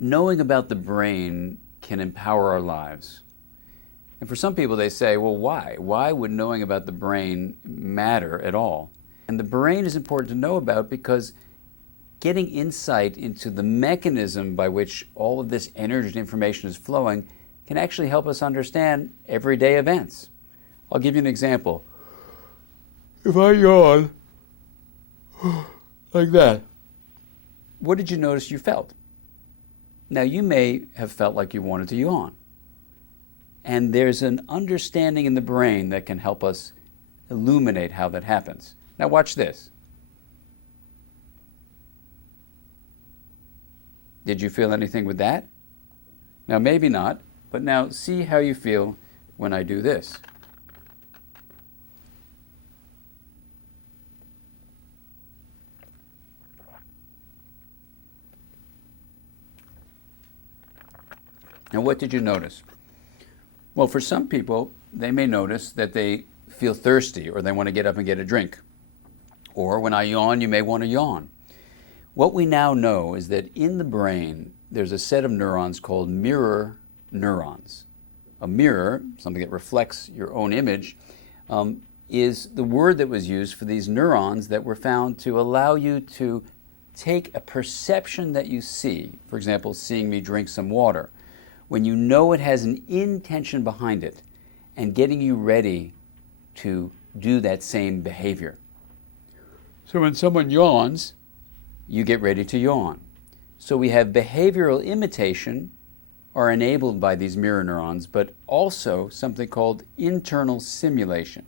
knowing about the brain can empower our lives. And for some people, they say, well, why? Why would knowing about the brain matter at all? And the brain is important to know about because getting insight into the mechanism by which all of this energy and information is flowing can actually help us understand everyday events. I'll give you an example. If I yawn like that, what did you notice you felt? Now, you may have felt like you wanted to yawn. And there's an understanding in the brain that can help us illuminate how that happens. Now, watch this. Did you feel anything with that? Now, maybe not, but now see how you feel when I do this. Now, what did you notice? Well, for some people, they may notice that they feel thirsty or they want to get up and get a drink. Or when I yawn, you may want to yawn. What we now know is that in the brain, there's a set of neurons called mirror neurons. A mirror, something that reflects your own image, is the word that was used for these neurons that were found to allow you to take a perception that you see, for example, seeing me drink some water, when you know it has an intention behind it and getting you ready to do that same behavior. So when someone yawns, you get ready to yawn. So we have behavioral imitation are enabled by these mirror neurons, but also something called internal simulation.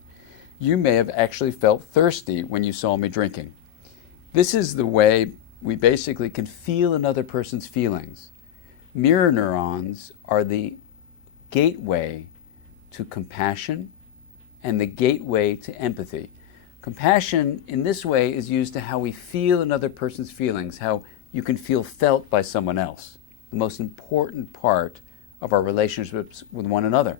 You may have actually felt thirsty when you saw me drinking. This is the way we basically can feel another person's feelings. Mirror neurons are the gateway to compassion and the gateway to empathy. Compassion in this way is used to how we feel another person's feelings, how you can feel felt by someone else, the most important part of our relationships with one another.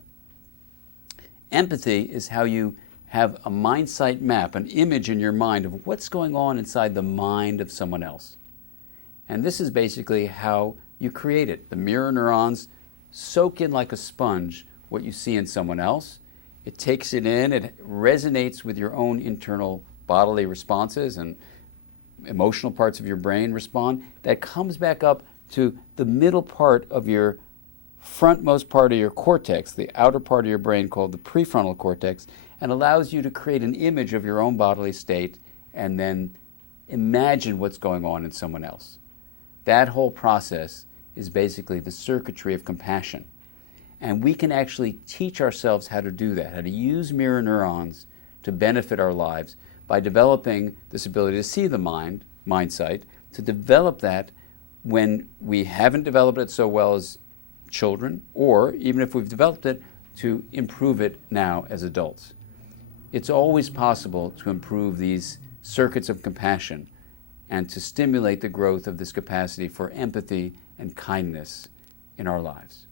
Empathy is how you have a mind sight map, an image in your mind of what's going on inside the mind of someone else. And this is basically how you create it. The mirror neurons soak in like a sponge what you see in someone else. It takes it in, it resonates with your own internal bodily responses and emotional parts of your brain respond. That comes back up to the middle part of your frontmost part of your cortex, the outer part of your brain called the prefrontal cortex, and allows you to create an image of your own bodily state and then imagine what's going on in someone else. That whole process is basically the circuitry of compassion. And we can actually teach ourselves how to do that, how to use mirror neurons to benefit our lives by developing this ability to see the mind sight, to develop that when we haven't developed it so well as children, or even if we've developed it, to improve it now as adults. It's always possible to improve these circuits of compassion and to stimulate the growth of this capacity for empathy and kindness in our lives.